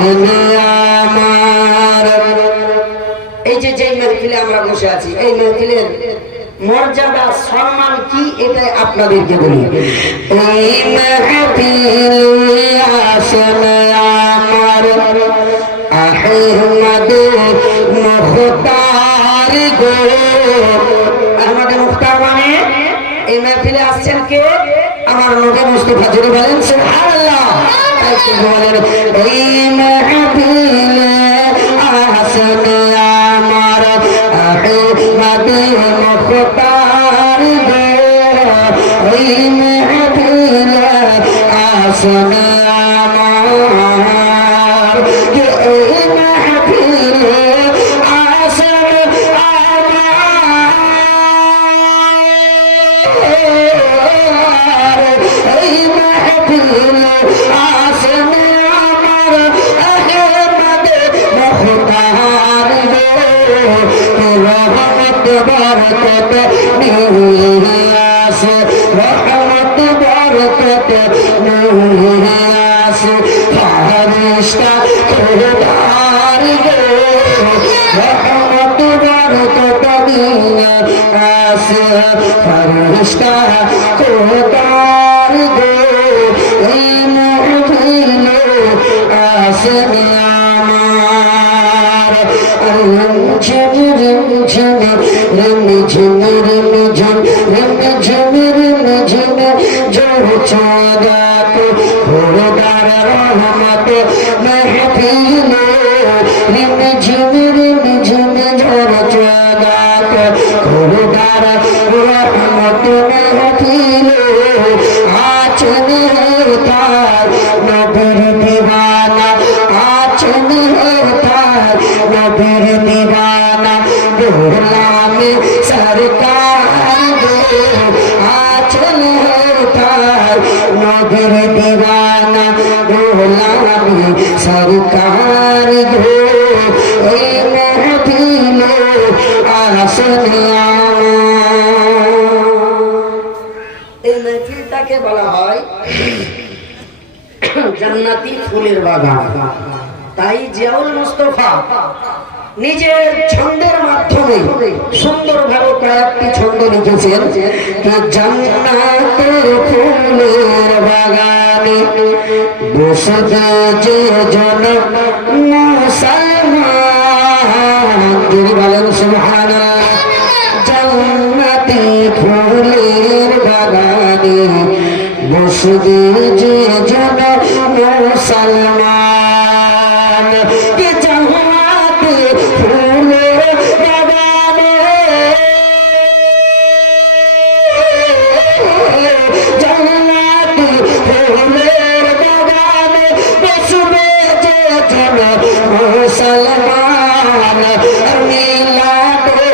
আসেন আমার। এই যে যে মেহফিলে আমরা বসে আছি, এই মেহফিলের মর্যাদা সম্মান কি এটা আপনাদেরকে বলি। এই মেহফিলে আসেন আমার আহমদ মুখতার গো। আহমদ মুখতার মানে এই মেহফিলে আসছেন কে? আমার নবী মুস্তাফা। জোরে বলেন সুবহানাল্লাহ। এই মেহফিলে আসেন আমার আহমদ মুখতার গো। এই মেহফিলে আসেন আমার, এই মেহফিলে আসেন আমার, এই মেহফিলে আসেন আমার আহমদ মুখতার গো। রহমত বরকত নিয়ে আসে, রহমত বরকত নিয়ে আসে ফেরেশতা খোদার গো। রহমত বরকত নিয়ে আসে ফেরেশতা খোদার গো। এই মেহফিলে আসেন আমার। ঝিম রিম ঝিম রিম ঝিম রিম ঝিম রিম ঝিম রিম ঝিম জোর চাঁদাত খোদার রহমত মেহফিলে। রিম ঝিম জোর চাঁদাত খোদার রহমত মেহফিলে। আছেন তার নবীর দিওয়ানা, আছেন তার নবীর দিওয়ানা গোলামে সরকার গো। আছেন তার নবীর দিওয়ানা গোলামে সরকার গো। এই মেহফিলে আসেন আমার। এই মেহফিলটাকে বলা হয় জান্নাতি ফুলের বাগান। তাই জিয়াউল মুস্তাফা নিজের ছন্দের মাধ্যমে সুন্দরভাবে কয়েকটি ছন্দ লিখেছেন। জান্নাতের ফুলের বাগানে বসে যে জন মুসলমান, তিনি বলেন সুবহানাল্লাহ। জান্নাতি ফুলের বাগানে বসে যে জন মুসলমান, কে জান্নাতি ফুলের বাগানে, জান্নাতি ফুলের বাগানে বসবে যে জন মুসলমান। মিলাদতে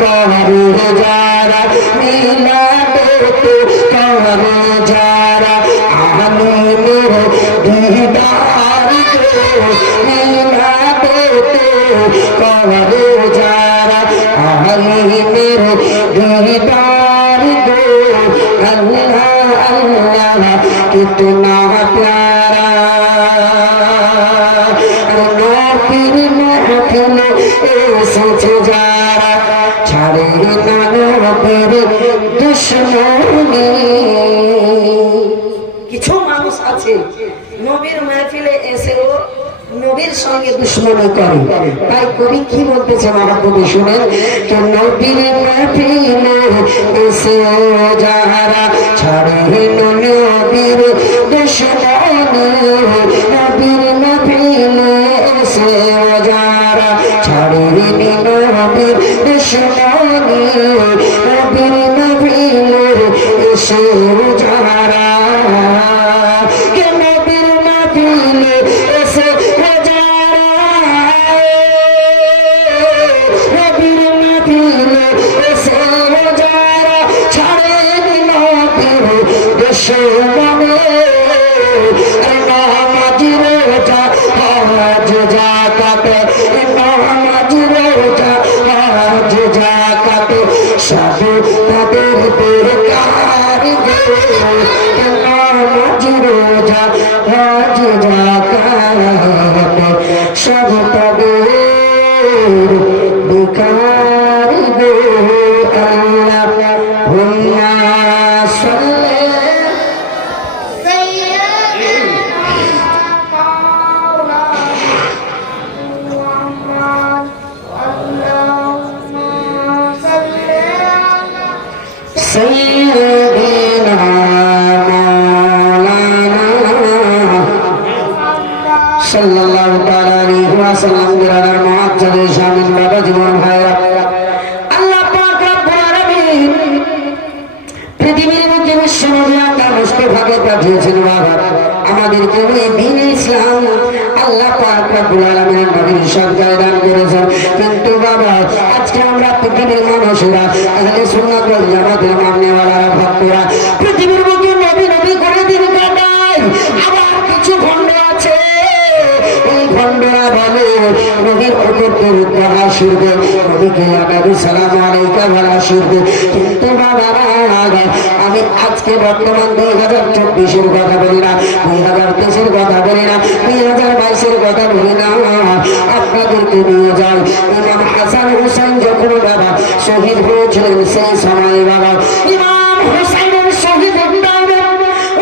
করে যারা, মিলাদতে করে যারা আমিনের দিদার গো। মিলাদতে করে যারা আমিনের দিদার গো। আল্লাহ আল্লাহ কিতনা প্যারা নবীর মেহফিলে এসেছে যারা, ছাড়ে না নবীর দুশমনী। কিছু মানুষ আছে নবীর মেহফিলে এসেও নবীর সঙ্গে দুশমনী করে। তাই কবি কি বলতেছে মহাকবি শুনেন। তো নবীর মেহফিলে এসে যারা, ছাড়ে না নবীর দুশমনী। নবীর মেহফিলে এসে যারা, ছাড়ে না নবীর দুশমনী। নবীর মেহফিলে এসে যারা, কে নবীর মেহফিলে এসে যারা, নবীর মেহফিলে এসে যারা, ছাড়ে না নবীর দুশমনী। নামাজ রোজা হজ যাকাত, নামাজ রোজা হজ যাকাত সব তাদের বেকার গো। নামাজ রোজা আজ জাকাত সব তাদের বেকার গো আল্লাহুম্মা সাল্লি سيدنا مولانا صلى الله عليه وسلم বিরাদার মুআজ্জাল শামিল বাবা জীবন ভাইরা আল্লাহ পাক রব্বুল আলামিন পৃথিবীর বুকে বিশ্বনবী আল্লাহ মুস্তাফাকে পাঠিয়েছেন বাবা আমাদেরকে এই দ্বীন ইসলাম আল্লাহ পাক রব্বুল আলামিন নবীর সদকায় দান করেছেন কিন্তু বাবা আজকে আমরা পৃথিবীর মানুষেরা আহলে সুন্নাত ওয়াল জামাতের মাননেওয়ালারা ভক্তরা পৃথিবীর বুকে নবী নবী করে দিন কাটায় আবার কিছু ভণ্ড আছে এই ভণ্ডরা বলে নবীর উপর দরুদ পড়া শুরু নবীকে নবী সালাম আলাইকা বলা শুরু কিন্তু বাবা আমি আজকে বর্তমান 2024-এর কথা বলি না 2023-এর কথা বলি না 2022-এর কথা বলি না আপনাদেরকে নিয়ে যাই ইমাম হাসান হুসাইন যখন বাবা শহীদ হয়েছিলেন সেই সময় বাবা ইমাম হুসাইনের শহীদ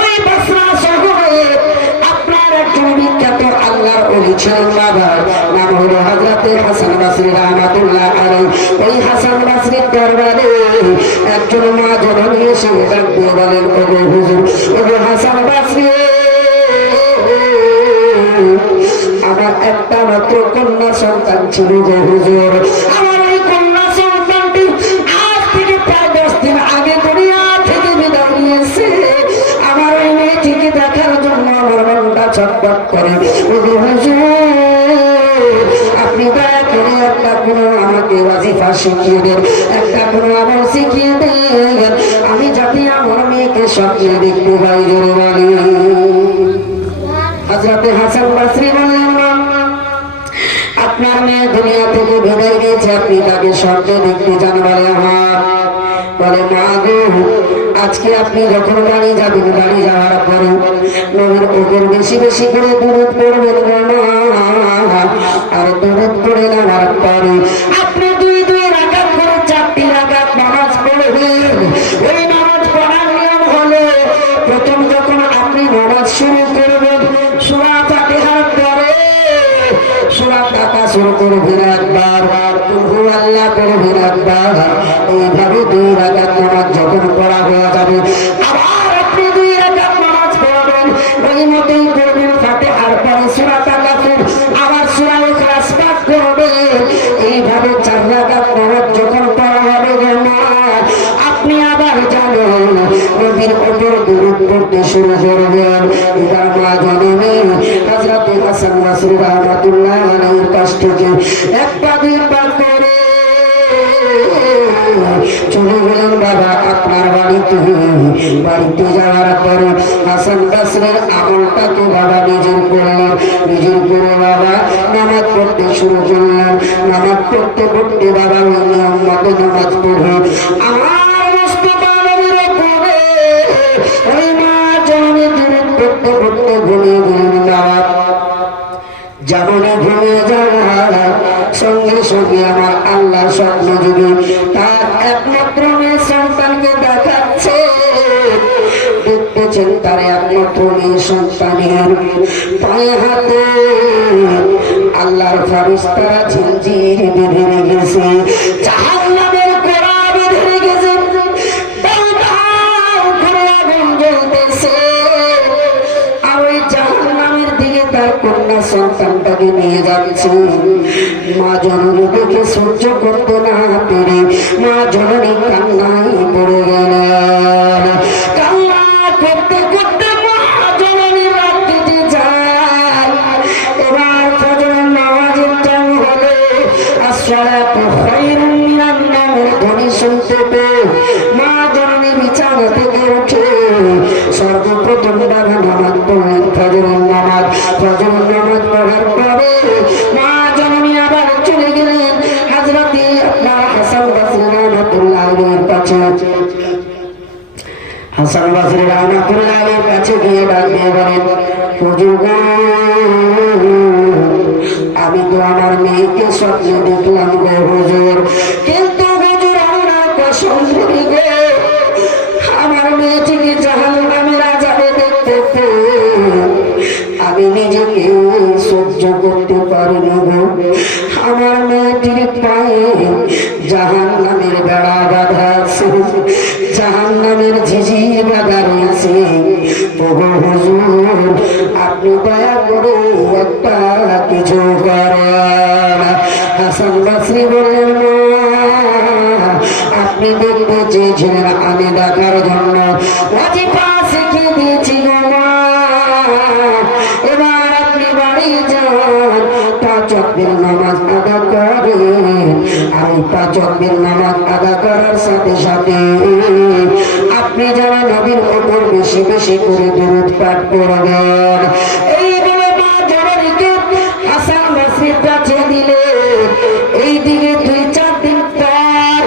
ওই বসরা শহরে আপনার একজন বিখ্যাত আল্লাহর ওলি ছিলেন বাবা নাম হলো হযরত হাসান বসরি রাহমাতুল্লাহ আলাইহি ওই হাসান বসরির দরবারে একজন মা জননী এসে ডাক দিয়ে বলেন ওগো হুজুর ওগো হাসান বসরি আমার একটা মাত্র কন্যা সন্তান ছিল গো হুজুর আমার এই কন্যা সন্তানটি আজ থেকে প্রায় 10 দিন আগে দুনিয়া থেকে বিদায় নিয়েছে আমার ওই মেয়েটিকে দেখার জন্য আমার মনটা ছটফট করে ওগো হুজুর আপনি দয়া করে একটা কোনো আমাকে ওয়াজিফা শিখিয়ে দেন একটা কোনো আমল শিখিয়ে দেন আমি যাতে আমার মেয়েকে স্বপ্নে দেখতে পাই জোরে বলি হযরত হাসান বসরি বললেন আপনার মেয়ে দুনিয়া থেকে বিদায় নিয়েছে আপনি তাকে স্বপ্নে দেখতে চান বলে হ্যাঁ বলে মা গো আজকে আপনি যখন বাড়ি যাবেন বাড়ি যাওয়ার পরে নবীর উপর বেশি বেশি করে দরুদ পড়বেন না আর দরুদ পড়ে নেওয়ার পরে আপনি 2 রাকাত করে 4টি রাকাত নামাজ পড়বেন ওই নামাজ পড়ার নিয়ম হলো প্রথম যখন আপনি নামাজ শুরু করবেন সূরা ফাতিহার পরে সূরা তাকাসুর করবেন একবার কুল আল্লাহ করবেন একবার এইভাবে 2 রাকাত নামাজ যখন পড়া হয়ে যাবে আবার আপনি 2 রাকাত নামাজ পড়বেন ওই মতই করবেন ফাতিহার পরে সূরা তাকাসুর আবার সূরা ইখলাস পাঠ করবেন এইভাবে 4 রাকাত নামাজ যখন পড়া হবে আপনি আবার জানেন নবীর উপর দরুদ পড়তে শুরু করবেন এবার মা জননী হযরত হাসান বসরি রাহমাতুল্লাহ আলাইহির কাছ থেকে একটা দিন বার করে চলে গেলেন বাবা আপনার বাড়িতে যাওয়ার পরে হাসান বসরির আমলটাকে বাবা নিজের করলেন নিজের করে বাবা নামাজ পড়তে শুরু করলেন নামাজ পড়তে পড়তে বাবা ওই নিয়ম মতো নামাজ পড়ে আমার যেমন ঘুমিয়ে যাওয়ার সঙ্গে সঙ্গে আমার আল্লাহ স্বপ্ন যুগে তার একমাত্র মেয়ে সন্তানকে দেখাচ্ছে দেখতেছেন তার একমাত্র মেয়ে সন্তানের পায়ে হাতে আল্লাহর ফেরেশতারা ঝিঞ্জির বেঁধে রেখেছে জাহান্নামের কোড়া বেঁধে রেখেছে দাউ দাউ করে আগুন জ্বলতেছে আর ওই জাহান্নামের দিকে তার কন্যা সন্তানটাকে নিয়ে যাচ্ছে মা জননী দেখে সহ্য করতে না পেরে মা জননী কান্নায় পড়ে গেলেন কান্না করতে করতে মা জননী রাত্রিতে যায় এবার ফজরের নামাজের টাইম হলে আসসালাতু খায়রুম মিনান নাওমের ধ্বনি শুনতে পেয়ে মা জননী বিছানা থেকে উঠে সর্বপ্রথম নামাজ পড়লেন ফজরের নামাজ পড়ার পরে মা জননী আবার চলে গেলেন হযরত আপনার হাসান বসরি রাহমাতুল্লাহ আলাইহির কাছে হাসান বসরি রাহমাতুল্লাহ আলাইহির কাছে গিয়ে ডাক দিয়ে বলেন হুজুর গো, আমি তো আমার মেয়েকে স্বপ্নে দেখলাম গো হুজুর, কিন্তু হুজুর আমার কসম করি গো, আমার মেয়েটিকে জাহান্নামের আযাবে দেখতে আমি নিজেকে সহ্য করতে পারিনি গো। আমার মেয়েটির পায়ে জাহান্নামের বেড়া বাঁধা আছে, জাহান্নামের ঝিঝির বাঁধা রয়েছে। ওগো হুজুর, আপনি দয়া করে একটা কিছু করেন। হাসান বসরি বললেন, আপনি দেখতে চেয়েছিলেন, আমি দেখার জন্য ওয়াজিফা শিখিয়ে দিয়েছি গো মা। এবার আপনি বাড়ি যান, 5 ওয়াক্তের নামাজ আদা করেন। আর 5 ওয়াক্তের নামাজ আদা করার সাথে সাথে আপনি যারা নবীর উপর বেশি বেশি করে দরুদ পাঠ করবেন। এই বলে মা জননীকে হাসান বসরির কাছে দিলে। এই দিকে 2-4 দিন পর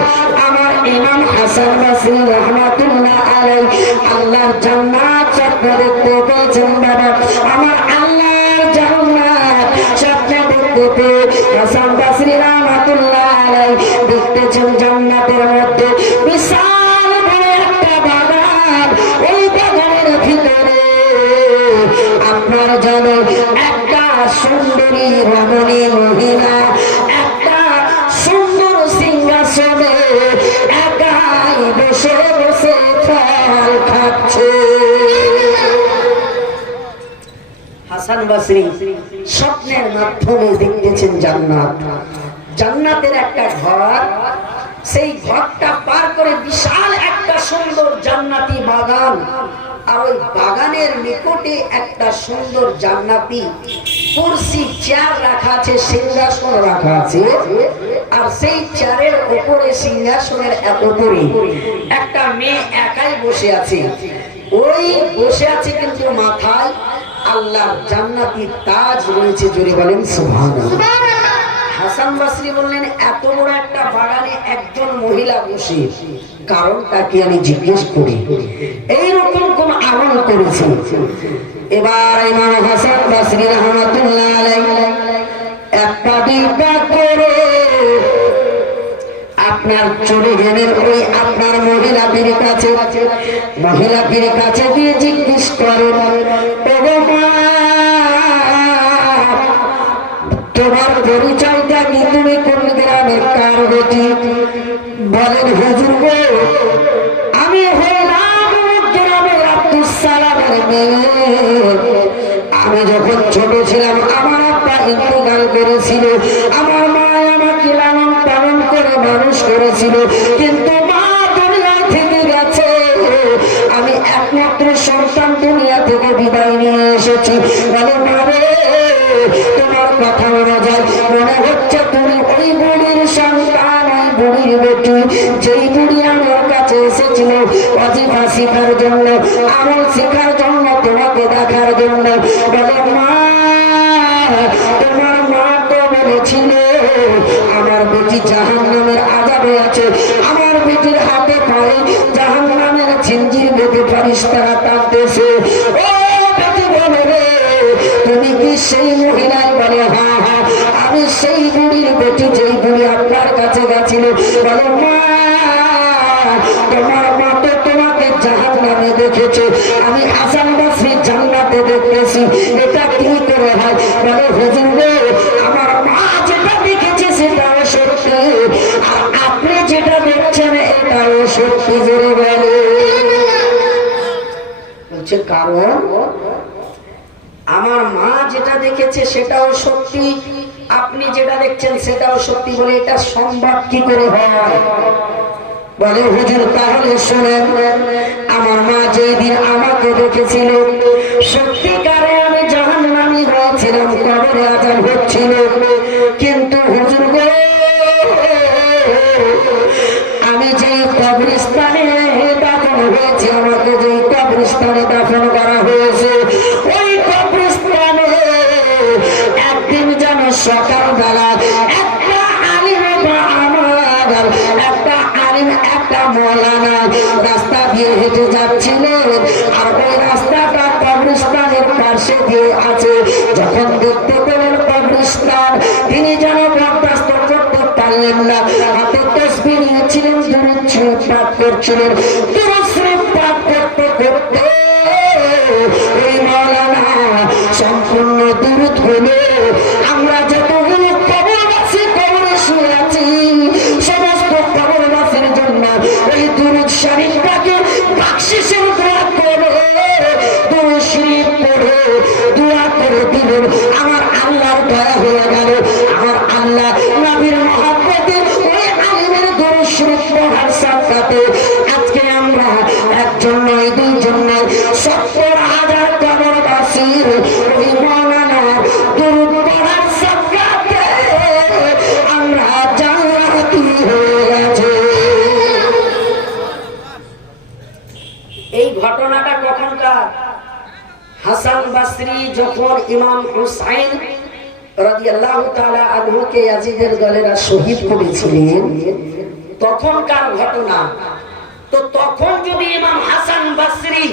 আমার ইমাম হাসান বসরি রহমাতুল্লাহ আলাইহি আল্লাহর জান্নাত স্বপ্নে দেখতে পেয়েছেন। বাবা আমার আল্লাহর জান্নাত স্বপ্নে দেখতে পেয়ে হাসান বসরি রহমাতুল্লাহ আলাইহি দেখতেছেন জান্নাতের মধ্যে বিশাল বড় একটা বাগান। ওই বাগানের ভিতরে আপনার জন্য একটা সুন্দরী রমণী মহিলা একটা সুন্দর সিংহাসনে একাই বসে বসে ফল খাচ্ছে। হাসান বসরি স্বপ্নের মাধ্যমে দেখতেছেন জান্নাত, জান্নাতের একটা ঘর। সেই ঘরটা পার করে বিশাল একটা সুন্দর জান্নাতি বাগান, আর ওই বাগানের নিকটে একটা সুন্দর জান্নাতি কুরসি চেয়ার রাখা আছে, সিংহাসন রাখা আছে। আর সেই চেয়ারের উপরে সিংহাসনের উপরে একটা মেয়ে একাই বসে আছে। ওই বসে আছে কিন্তু মাথায় আল্লাহর জান্নাতি তাজ রয়েছে। জোরে বলেন সুবহানাল্লাহ। হাসান বসরি বললেন, এত বড় একটা বাগানে একজন মহিলা বসে, কারণটা কি আমি জিজ্ঞেস করি। এইরকম কোন আমল করেছে? এবার ইমাম হাসান বসরি রহমাতুল্লাহ আলাইহি একটা দিবা করে আপনার চলে গেলেন ওই আপনার মহিলা পীর কাছে। মহিলা পীর কাছে গিয়ে জিজ্ঞেস করেন, তোমার পরিচয়টা কি? তুমি কোন গ্রামের কার বেটি? বলেন, হুজুর গো, আমি হইলাম গ্রামের আব্দুস সালামের মেয়ে। আমি যখন ছোট ছিলাম আমার আব্বা ইন্তেকাল করেছিল, আমার মা আমাকে লালন পালন করে মানুষ করেছিল, কিন্তু মা দুনিয়া থেকে গেছে। আমি একমাত্র সন্তান দুনিয়া থেকে বিদায় নিয়ে এসেছি। বলে, মা রে, তোমার কথা অনুযায়ী মনে হচ্ছে তুমি ওই বুড়ির সন্তান, ওই বুড়ির বেটি, যেই বুড়ি আমার কাছে এসেছিল ওয়াজিফা শেখার জন্য, আমল শেখার জন্য, তোমাকে দেখার জন্য। বলে, মা, তোমার মা তো বলেছিল আমার বেটি জাহান্নামের আযাবে আছে, আমার বেটির হাতে পায়ে জাহান্নামের জিঞ্জির বেঁধে ফেরেশতারা টানতেছে। ও বেটি, বলে রে, তুমি কি সেই মহিলাই? বলে, হ্যাঁ হ্যাঁ, আমি সেই বুড়ির বেটি, যেই বুড়ি আপনার কাছে গেছিল। বলে, মা, তোমার মা তো তোমাকে জাহান্নামে দেখেছে, আমি হাসান বসরি জান্নাতে দেখতেছি, এটা কি করে হয়? বলে, হুজুর গো, আমার মা যেটা দেখেছে সেটাও সত্যি, আর আপনি যেটা দেখছেন এটাও সত্যি। জোরে বলে। বলছে, কারণ আমার মা যেটা দেখেছে সেটাও সত্যি, আপনি যেটা দেখছেন সেটাও সত্যি। বলে, এটা সম্ভব কি করে হয়? বলে, হুজুর তাহলে শোনেন, আমার মা যেই দিন আমাকে দেখেছিল সত্যিকারে আমি জাহান্নামী হয়েছিলাম, কবরে আযাব হচ্ছিল, কিন্তু হুজুর গো, আমি যেই কবরস্থানে দাফন হয়েছি, আমাকে যেই কবরস্থানে দাফন করা হয়েছে, ওই কবরস্থানে একদিন যেন সকালবেলা একটা আলিম বা আমার একটা আলিম একটা মৌলানা রাস্তা দিয়ে হেঁটে যাচ্ছিলেন, আর ওই রাস্তাটা পাশে দিয়ে আছে। যখন দেখতে পেলেন কবরস্থান, তিনি যেন বরদাস্ত করতে পারলেন না। হাতে তাসবিহ নিয়েছিলেন, দুরূদ শরীফ পাঠ করছিলেন। দুরূদ শরীফ পাঠ করতে করতে এই মাওলানা সম্পূর্ণ দুরূদ হলো। আমরা যতগুলো কবরবাসী কবরে শুয়ে আছি, সমস্ত কবরবাসীর জন্য এই দুরূদ শরীফটাকে বকশিশের দোয়া করে, দুরূদ শরীফ পড়ে দোয়া করে দিলেন। আমার আল্লাহর দয়া হয়ে গেল। আমার আল্লাহ নবীর মহব্বতে ওই আলিমের দুরূদ শরীফ পড়ার সাথে আজকে আমরা একজন নয়, দুইজন নয়, 70,000 কবরবাসীর ওই মাওলানা দুরূদ পড়ার সাথে আমরা জান্নাতি হয়ে গেছি। এই ঘটনাটা কখনকার? হাসান বসরি যখন ইমাম হুসাইন রাদিয়াল্লাহু তাআলা আনহুকে ইয়াজিদের দলেরা শহীদ করেছিলেন, তখনকার ঘটনা। তো তখন যদি ইমাম হাসান বসরি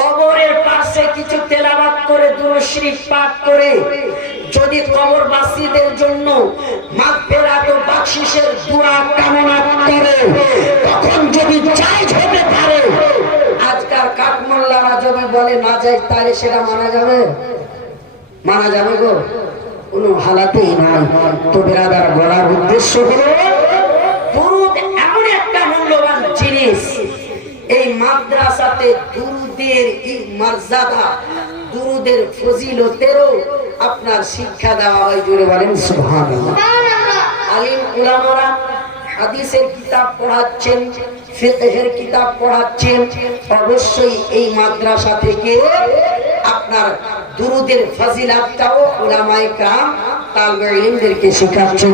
কবরের পাশে কিছু তেলাওয়াত করে, দুরূদ শরীফ পাঠ করে, যদি কবরবাসীদের জন্য মাগফিরাত ও বকশিশের দোয়া কামনা করে, তখন যদি জায়েজ হতে পারে, আজকাল কাঠমোল্লারা যদি বলে না যায়, তাহলে সেটা মানা যাবে? মানা যাবে গো? কোনো হালাতেই নয়। তো বেরাদার, বলার উদ্দেশ্য হলো দুরূদ এমন একটা মূল্যবান জিনিস। এই মাদ্রাসাতে দুরূদের মর্যাদা, দুরূদের ফজিলতেরও আপনার শিক্ষা দেওয়া হয়। জোরে বলেন সুবহানাল্লাহ। আলিম উলামারা হাদিসের কিতাব পড়াচ্ছেন, ফিকহের কিতাব পড়াচ্ছেন, অবশ্যই এই মাদ্রাসা থেকে আপনার দুরূদের ফজিলতটাও উলামায়ে কেরাম তালিবে ইলমদেরকে শেখাচ্ছেন।